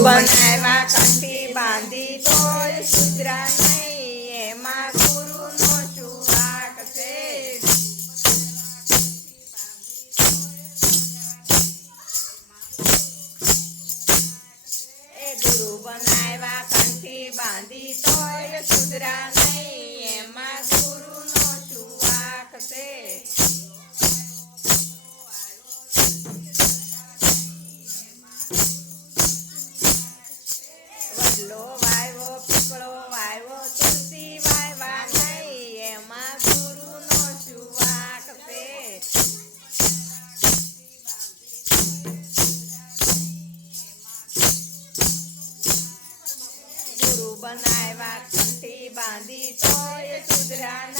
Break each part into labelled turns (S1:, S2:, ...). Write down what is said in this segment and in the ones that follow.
S1: બનાવ્યા કંઠી બાંધી તોય સુધરા નહીં એમાં ગુરુનો શું વાંક છે એ ગુરુ બનાવ્યા કંઠી બાંધી તોય સુધરા નહીં એમાં ગુરુનો શું વાંક છે દીતો એ સુધરા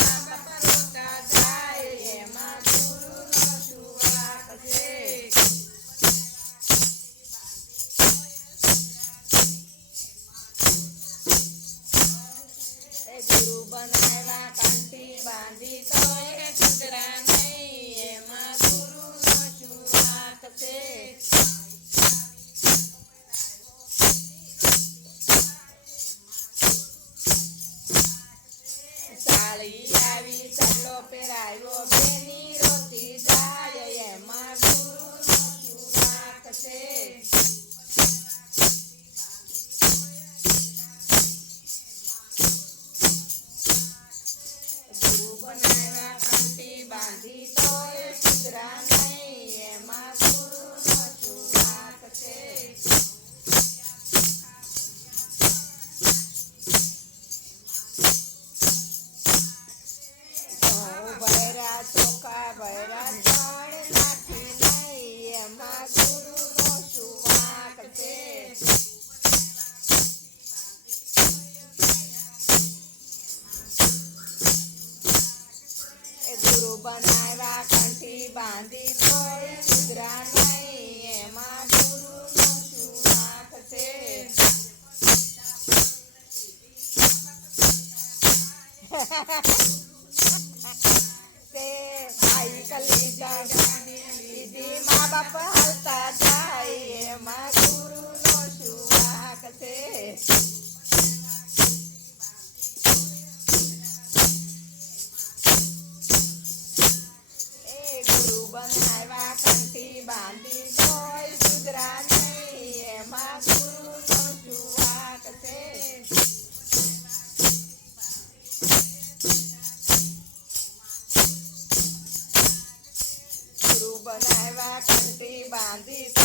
S1: ગુરુ બનાવ્યા કંઠી બાંધી તો એ સુધરા નહીં, એમાં ગુરુનો શું વાંક છે? સાળી આવી ચાલો પહેરાયો બેની બનાવ્યા કંઠી બાંધી તોય સુધરા નહીં એમાં ગુરુનો શું વાંક છે તે સાયકલ લીધા લીધી મા બાપ હાલતા જાય એમાં બનાવ્યા કંઠી બાંધી